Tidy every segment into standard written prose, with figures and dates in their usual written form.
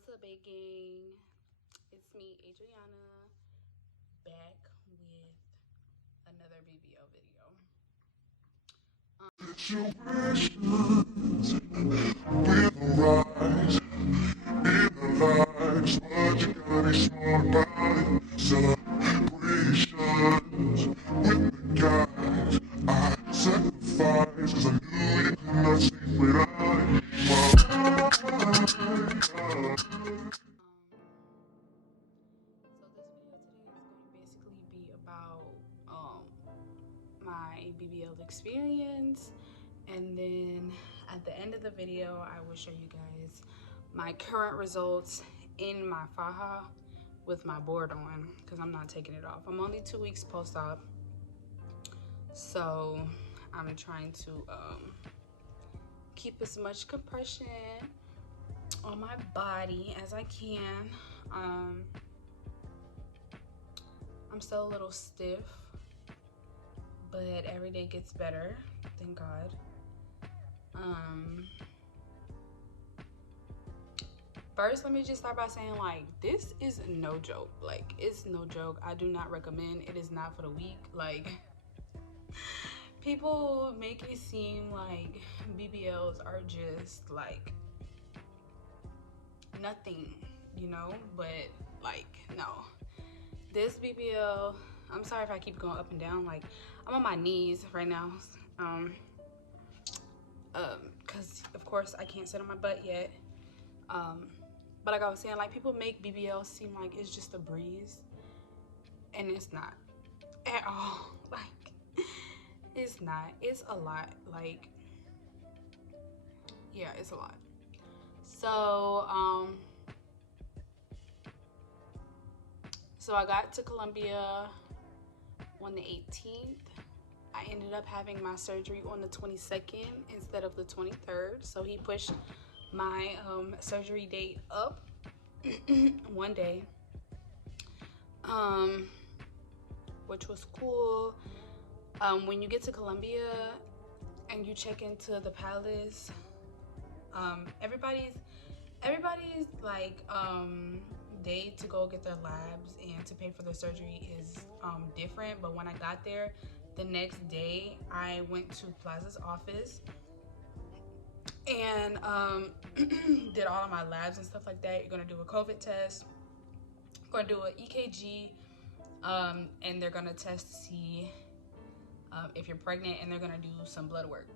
What's up, BAE gang? It's me, Adriana, back with another BBL video. It's your questions with the rise in the lives, but you gotta be smart about it. Celebrations with the guys. I sacrificed cause I knew you could not sleep without it. So this video today is going to basically be about my BBL experience, and then at the end of the video I will show you guys my current results in my faja with my board on, because I'm not taking it off. I'm only 2 weeks post-op, so I'm trying to keep as much compression on my body as I can. I'm still a little stiff, but every day gets better, thank God. First, let me just start by saying, like, this is no joke. Like, it's no joke. I do not recommend. It is not for the weak. Like, people make it seem like BBLs are just like nothing, you know, but like, no. This BBL, I'm sorry if I keep going up and down. Like, I'm on my knees right now, because of course I can't sit on my butt yet. But like I was saying, like, people make BBL seem like it's just a breeze, and it's not at all. Like, it's not. It's a lot. Like, yeah, it's a lot. So I got to Colombia on the 18th. I ended up having my surgery on the 22nd instead of the 23rd. So he pushed my surgery date up one day, which was cool. When you get to Colombia and you check into the palace, everybody's like day to go get their labs and to pay for the surgery is different. But when I got there the next day, I went to Plazas office and did all of my labs and stuff like that. You're gonna do a COVID test, gonna do an EKG, and they're gonna test to see if you're pregnant, and they're gonna do some blood work.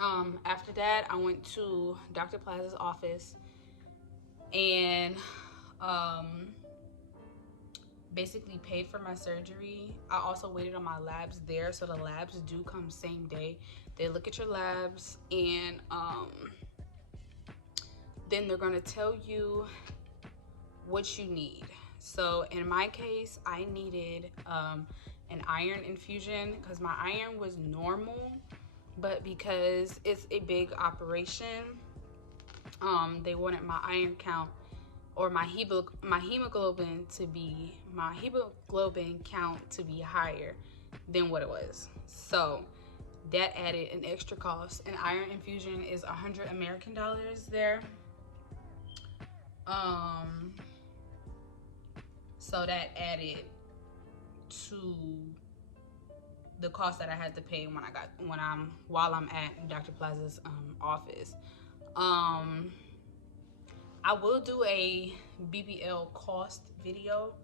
After that, I went to Dr. Plazas office and basically paid for my surgery. I also waited on my labs there, so the labs do come same day. They look at your labs, and then they're gonna tell you what you need. So in my case, I needed an iron infusion because my iron was normal, but because it's a big operation, they wanted my iron count or my hemoglobin count to be higher than what it was. So that added an extra cost. An iron infusion is 100 American dollars there. So that added to the cost that I had to pay while I'm at Dr. Plaza's office. I will do a BBL cost video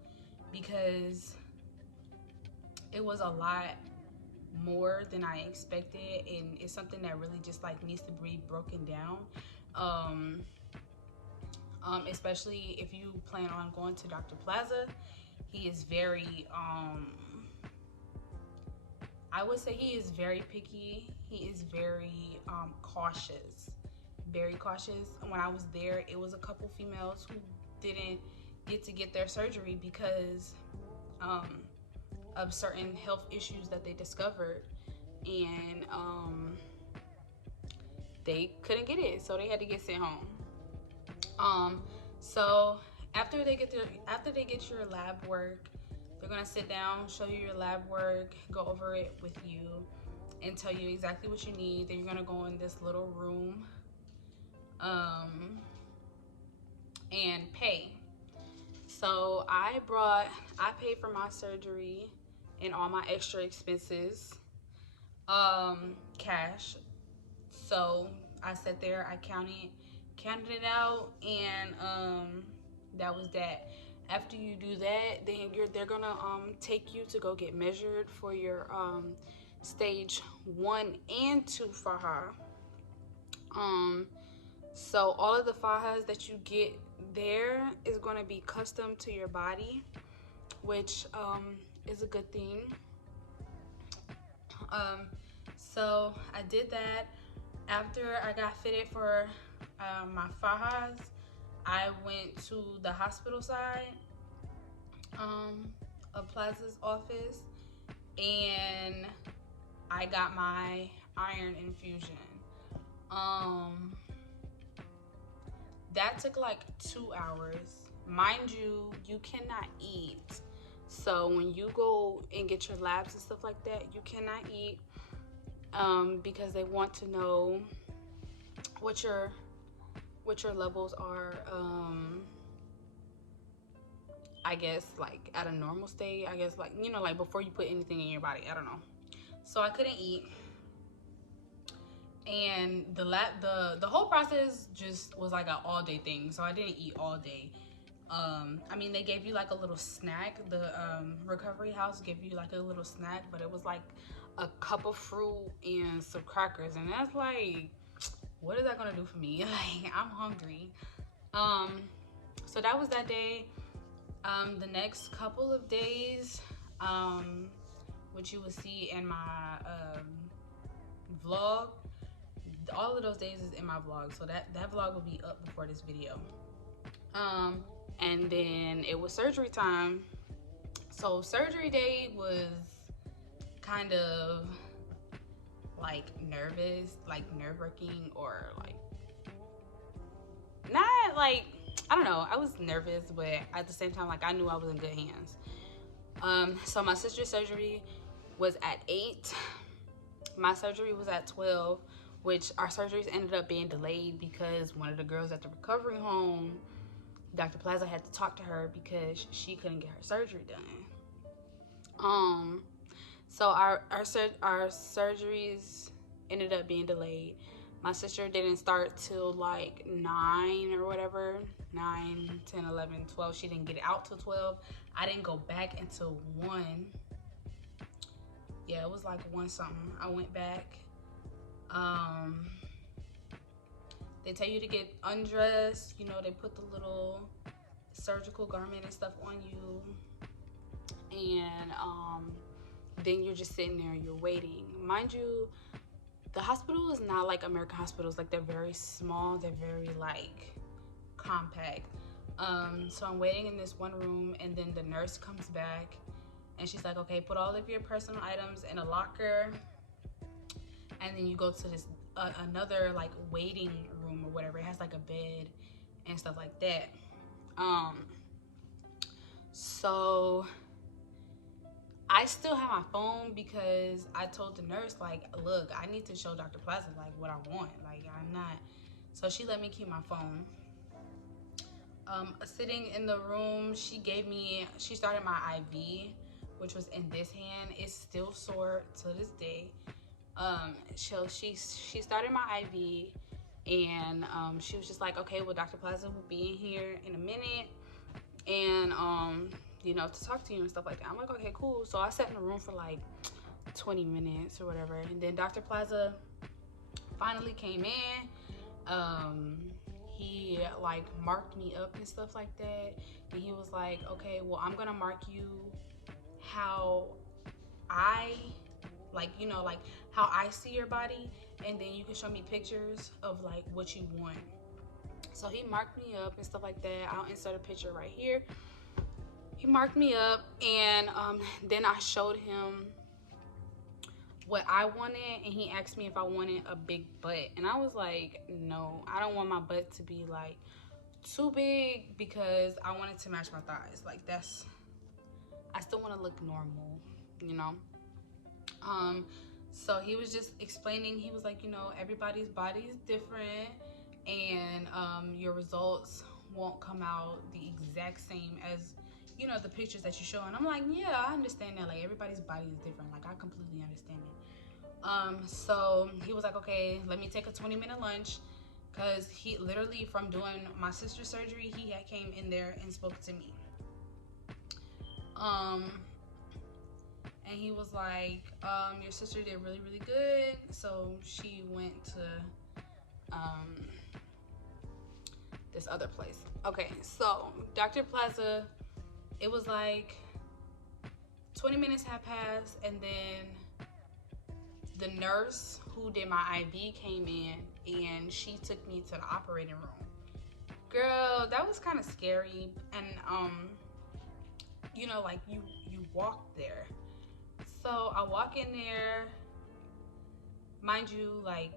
because it was a lot more than I expected, and it's something that really just like needs to be broken down. Especially if you plan on going to Dr. Plaza. He is very I would say he is very picky. He is very cautious. Very cautious. When I was there, it was a couple females who didn't get their surgery because of certain health issues that they discovered, and they couldn't get it, so they had to get sent home. So after they get your lab work, they're gonna sit down, show you your lab work, go over it with you, and tell you exactly what you need. Then you're gonna go in this little room, and pay. So I paid for my surgery and all my extra expenses, cash. So I sat there, I counted it out, and that was that. After you do that, then they're gonna take you to go get measured for your stage 1 and 2 faja. Um, so all of the fajas that you get there is gonna be custom to your body, which is a good thing. Um, so I did that. After I got fitted for my fajas, I went to the hospital side of Plazas office, and I got my iron infusion. That took like 2 hours. Mind you, you cannot eat. So when you go and get your labs and stuff like that, you cannot eat, because they want to know what your levels are, I guess like at a normal state, I guess, like, you know, like before you put anything in your body. I don't know. So I couldn't eat, and the whole process just was like an all-day thing. So I didn't eat all day. I mean, they gave you like a little snack. The recovery house gave you like a little snack, but it was like a cup of fruit and some crackers, and that's like, what is that gonna do for me? Like, I'm hungry. So that was that day. The next couple of days, which you will see in my vlog, all of those days is in my vlog, so that vlog will be up before this video. And then it was surgery time. So surgery day was kind of like nervous, like nerve-wracking, or like not like, I don't know. I was nervous, but at the same time, like, I knew I was in good hands. So my sister's surgery was at 8. My surgery was at 12, which our surgeries ended up being delayed because one of the girls at the recovery home, Dr. Plaza, had to talk to her because she couldn't get her surgery done. So our surgeries ended up being delayed. My sister didn't start till like 9 or whatever. 9, 10, 11, 12. She didn't get out till 12. I didn't go back until 1. Yeah, it was like 1 something. I went back. They tell you to get undressed. You know, they put the little surgical garment and stuff on you. And then you're just sitting there, you're waiting. Mind you, the hospital is not like American hospitals. Like, they're very small, they're very like compact. So I'm waiting in this one room, and then the nurse comes back and she's like, okay, put all of your personal items in a locker, and then you go to this another like waiting room or whatever. It has like a bed and stuff like that. So I still have my phone because I told the nurse, like, look, I need to show Dr. Plaza like what I want. Like, I'm not. So she let me keep my phone. Sitting in the room, she started my IV, which was in this hand. It's still sore to this day. So she started my IV, and she was just like, okay, well, Dr. Plaza will be in here in a minute, and you know, to talk to you and stuff like that. I'm like, okay, cool. So I sat in the room for like 20 minutes or whatever, and then Dr. Plaza finally came in. He like marked me up and stuff like that, and he was like, okay, well, I'm gonna mark you how I like, you know, like how I see your body, and then you can show me pictures of like what you want. So he marked me up and stuff like that. I'll insert a picture right here. He marked me up, and then I showed him what I wanted, and he asked me if I wanted a big butt, and I was like, no, I don't want my butt to be like too big, because I wanted to match my thighs. Like, I still want to look normal, you know. So he was just explaining. He was like, you know, everybody's body is different, and your results won't come out the exact same as, you know, the pictures that you show. And I'm like, yeah, I understand that. Like, everybody's body is different. Like, I completely understand it. So he was like, okay, let me take a 20-minute lunch, because he literally, from doing my sister's surgery, he had came in there and spoke to me. And he was like, your sister did really, really good. So she went to this other place. Okay, so Dr. Plaza, it was like 20 minutes had passed, and then the nurse who did my IV came in, and she took me to the operating room. Girl, that was kind of scary. And you know, like you walk there. So I walk in there, mind you, like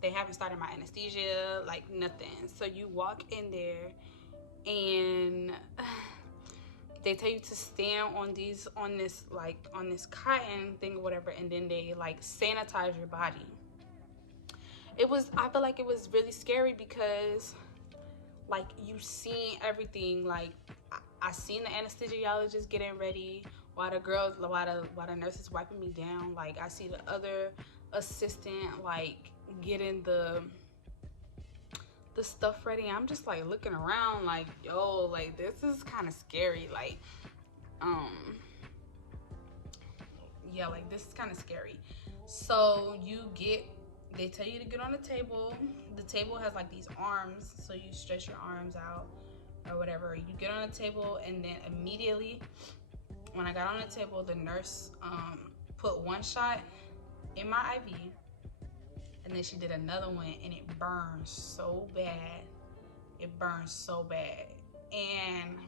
they haven't started my anesthesia, like nothing. So you walk in there, and they tell you to stand on this cotton thing or whatever, and then they like sanitize your body. I feel like it was really scary, because like you seen everything. Like I seen the anesthesiologist getting ready while the nurses wiping me down. Like I see the other assistant like getting the stuff ready. I'm just like looking around like, yo, like this is kind of scary. Like yeah, like this is kind of scary. So they tell you to get on the table. The table has like these arms, so you stretch your arms out or whatever. You get on the table, and then immediately when I got on the table, the nurse put one shot in my IV, and then she did another one, and it burns so bad. It burns so bad. And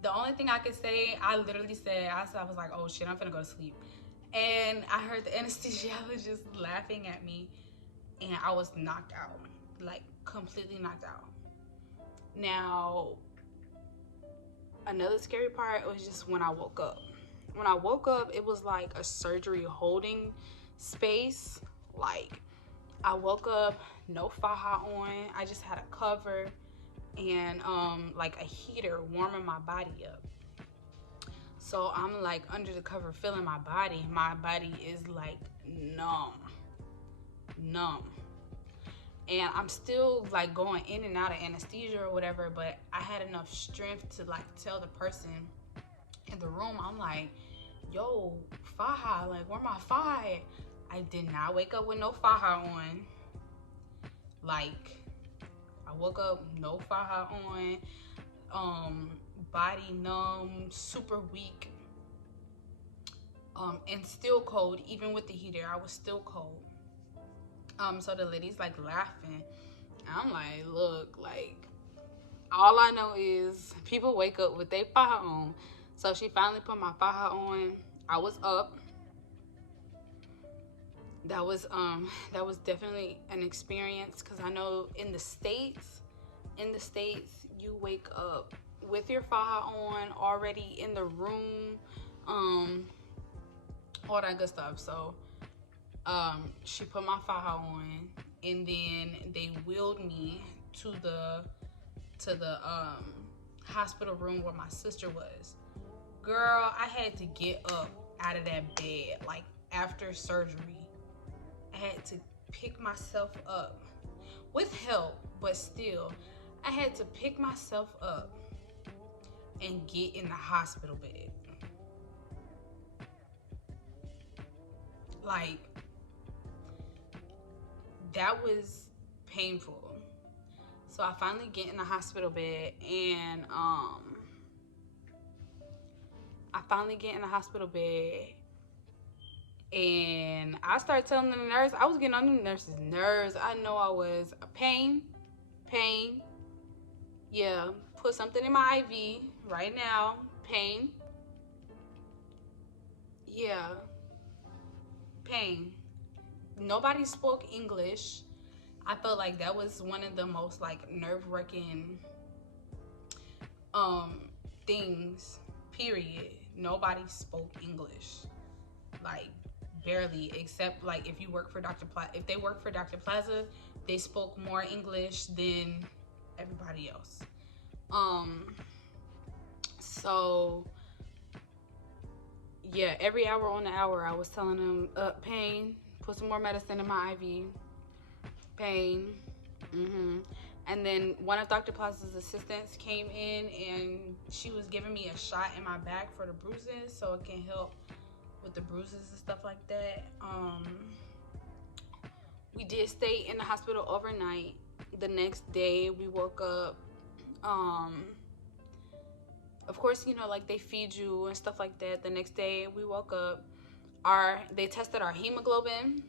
the only thing I could say, I literally said, I was like, oh shit, I'm finna go to sleep. And I heard the anesthesiologist laughing at me, and I was knocked out, like completely knocked out. Now, another scary part was just when I woke up. When I woke up, it was like a surgery holding space. Like, I woke up, no faja on. I just had a cover and like a heater warming my body up. So I'm like under the cover feeling my body. My body is like numb. And I'm still like going in and out of anesthesia or whatever, but I had enough strength to like tell the person in the room, I'm like, yo, faja, like where my faja? I did not wake up with no faja on. Like, I woke up, no faja on, body numb, super weak, and still cold. Even with the heater, I was still cold. So the lady's like laughing. I'm like, look, like, all I know is people wake up with their faja on. So she finally put my faja on. I was up. That was definitely an experience, because I know in the States, you wake up with your faja on, already in the room, all that good stuff. So she put my faja on, and then they wheeled me to the hospital room where my sister was. Girl, I had to get up out of that bed, like after surgery. I had to pick myself up with help, but still, I had to pick myself up and get in the hospital bed. Like, that was painful. So I finally get in the hospital bed, and and I started telling the nurse, I was getting on the nurse's nerves. I know I was. Pain. Yeah, put something in my IV right now. Pain. Yeah, pain. Nobody spoke English. I felt like that was one of the most like nerve-wracking things, period. Nobody spoke English. Like, barely, except like if you work for if they work for Dr. Plaza, they spoke more English than everybody else. So yeah, every hour on the hour I was telling them, pain, put some more medicine in my IV, pain. And then one of Dr. Plazas' assistants came in and she was giving me a shot in my back for the bruises so it can help with the bruises and stuff like that. We did stay in the hospital overnight. The next day we woke up. Of course, you know, like they feed you and stuff like that. The next day we woke up. They tested our hemoglobin,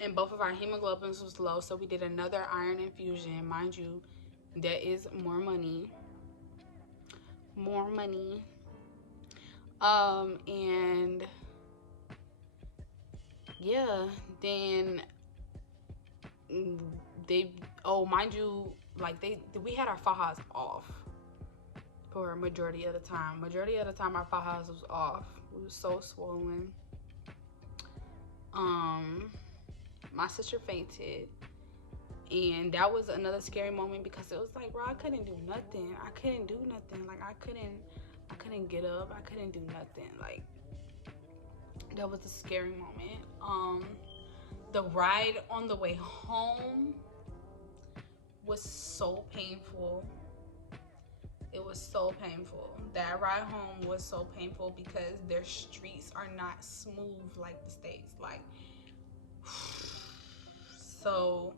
and both of our hemoglobins was low, so we did another iron infusion. Mind you, that is more money. And yeah, then mind you, like we had our fajas off for a majority of the time. Our fajas was off. We was so swollen. My sister fainted, and that was another scary moment because it was like, bro, I couldn't do nothing. Like I couldn't get up. I couldn't do nothing. Like that was a scary moment. The ride on the way home was so painful. It was so painful. That ride home was so painful because their streets are not smooth like the States. Like, so,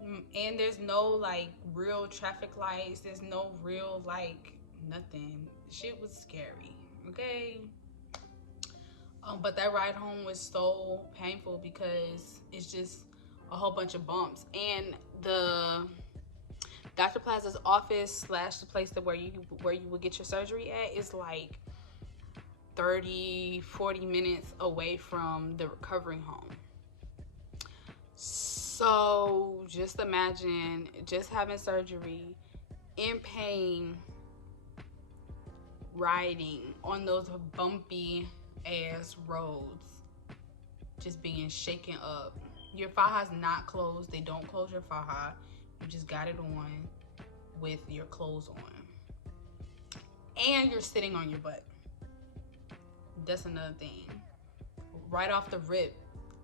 and there's no like real traffic lights. There's no real like nothing. Shit was scary, okay? But that ride home was so painful because it's just a whole bunch of bumps. And the Dr. Plaza's office / the place where you would get your surgery at is like 30-40 minutes away from the recovery home. So just imagine just having surgery, in pain, riding on those bumpy ass roads, just being shaken up. Your faja's not closed. They don't close your faja. You just got it on with your clothes on. And you're sitting on your butt. That's another thing. Right off the rip,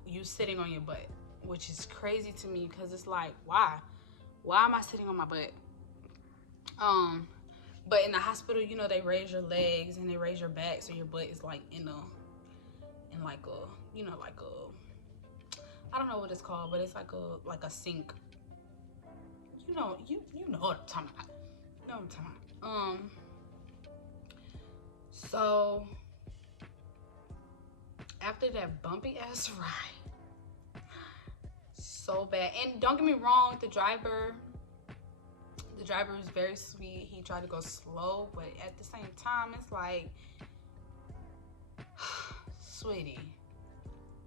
you sitting on your butt, which is crazy to me because it's like, why? Why am I sitting on my butt? But in the hospital, you know, they raise your legs and they raise your back, so your butt is like in like a, you know, like a, I don't know what it's called, but it's like a sink. You know what I'm talking about. You know what I'm talking about. So after that bumpy ass ride, so bad. And don't get me wrong, the driver was very sweet. He tried to go slow, but at the same time, it's like, sweetie,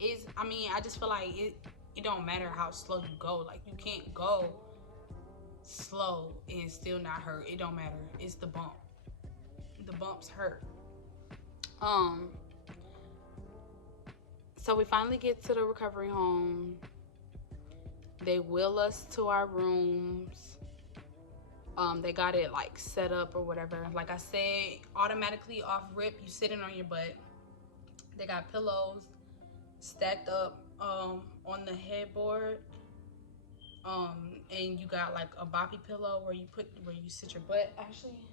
I just feel like it don't matter how slow you go. Like, you can't go slow and still not hurt. It don't matter. It's the bump. The bumps hurt. So we finally get to the recovery home. They wheel us to our rooms. They got it like set up or whatever. Like I said, automatically off rip, you sitting on your butt. They got pillows stacked up on the headboard. And you got like a boppy pillow where you sit your butt. Actually,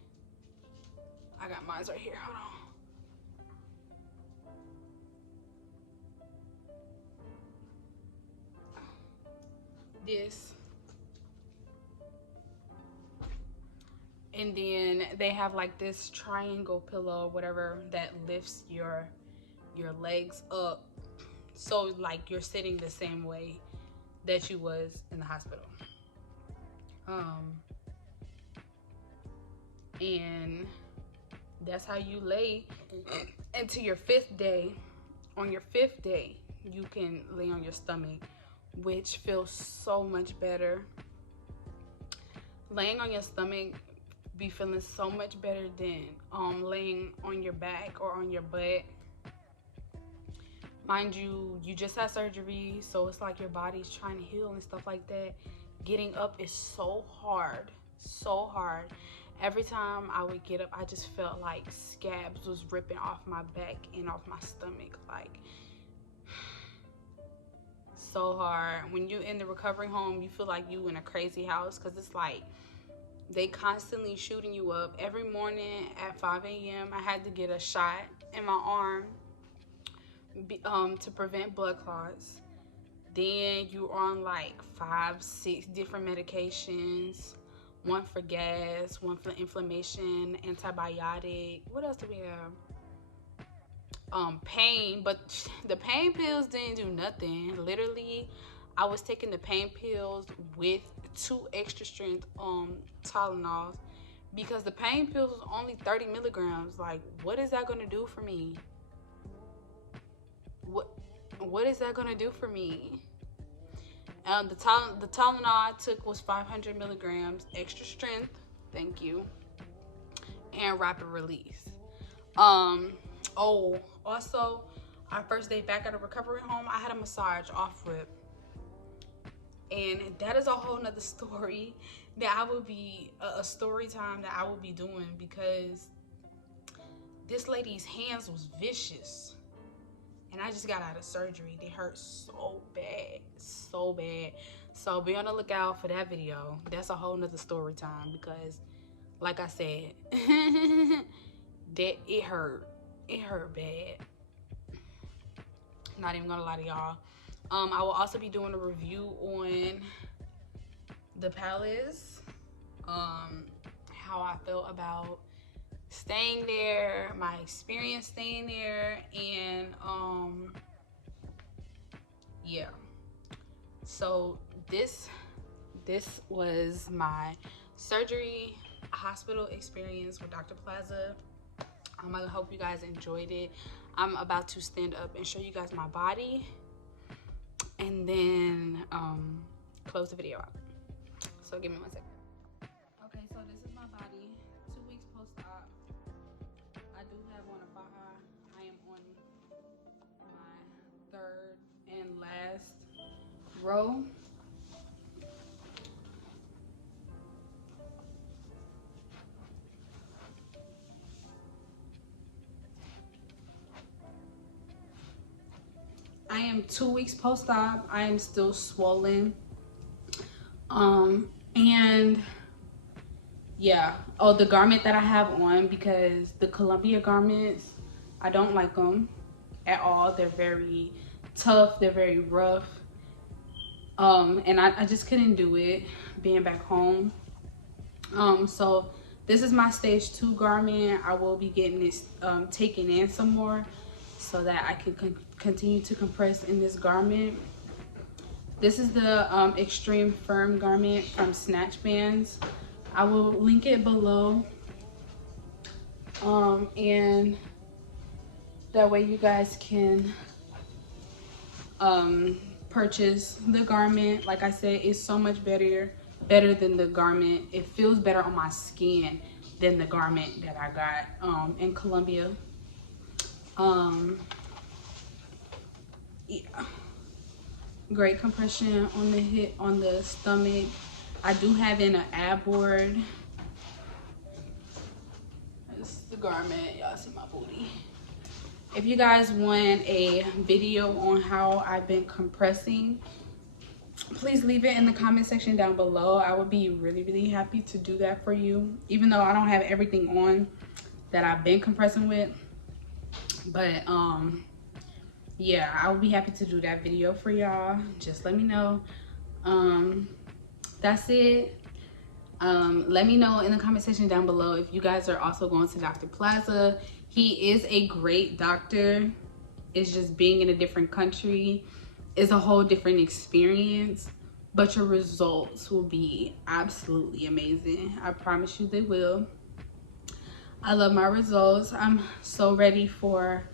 I got mine right here. Hold on. This. And then they have like this triangle pillow or whatever that lifts your legs up, so like you're sitting the same way that you was in the hospital. And that's how you lay into your 5th day. On your 5th day, you can lay on your stomach, which feels so much better. Laying on your stomach be feeling so much better than laying on your back or on your butt. Mind you, you just had surgery, so it's like your body's trying to heal and stuff like that. getting up is so hard, so hard. Every time I would get up, I just felt like scabs was ripping off my back and off my stomach, like so hard. When you in the recovery home, you feel like you in a crazy house, because it's like they constantly shooting you up. Every morning at 5 a.m. I had to get a shot in my arm to prevent blood clots. Then you're on like 5-6 different medications. One for gas, one for inflammation, antibiotic. What else do we have? Pain, but the pain pills didn't do nothing. Literally, I was taking the pain pills with 2 extra strength Tylenols, because the pain pills was only 30 milligrams. Like, what is that gonna do for me? What is that gonna do for me? The Tylenol I took was 500 milligrams, extra strength, thank you, and rapid release. Oh, also, our first day back at a recovery home, I had a massage off rip. And that is a whole nother story that I will be, a story time that I will be doing, because this lady's hands was vicious. And I just got out of surgery. They hurt so bad, so bad. So be on the lookout for that video. That's a whole nother story time, because like I said, that it hurt. It hurt bad. Not even gonna lie to y'all. I will also be doing a review on the Palace, how I felt about staying there, my experience staying there, and yeah. So this was my surgery hospital experience with Dr. Plaza. I hope you guys enjoyed it. I'm about to stand up and show you guys my body, and then close the video out. So give me 1 second. Okay, so this is my body 2 weeks post-op. I do have on a baja. I am on my 3rd and last row. I am 2 weeks post-op. I am still swollen. And yeah. Oh, the garment that I have on, because the Colombia garments, I don't like them at all. They're very tough. They're very rough. And I just couldn't do it being back home. So this is my stage 2 garment. I will be getting this taken in some more, so that I can continue to compress in this garment. This is the extreme firm garment from Snatch Bands. I will link it below, and that way you guys can purchase the garment. Like I said, it's so much better than the garment. It feels better on my skin than the garment that I got in Colombia. Yeah, great compression on the hip, on the stomach. I do have in an ab board. This is the garment. Y'all see my booty. If you guys want a video on how I've been compressing, please leave it in the comment section down below. I would be really happy to do that for you, even though I don't have everything on that I've been compressing with. But yeah, I will be happy to do that video for y'all. Just let me know. That's it. Let me know in the comment section down below if you guys are also going to Dr. Plaza. He is a great doctor. It's just being in a different country is a whole different experience, but your results will be absolutely amazing. I promise you they will. I love my results. I'm so ready for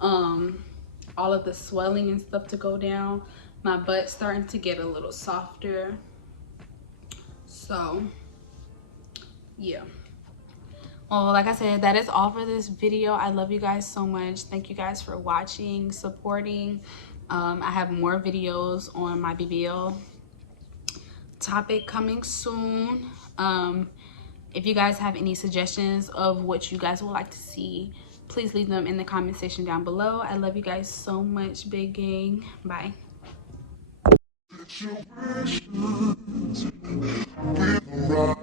all of the swelling and stuff to go down. My butt's starting to get a little softer. So yeah. Well, like I said, that is all for this video. I love you guys so much. Thank you guys for watching, supporting. I have more videos on my BBL topic coming soon. If you guys have any suggestions of what you guys would like to see, please leave them in the comment section down below. I love you guys so much, big gang. Bye. Situations with a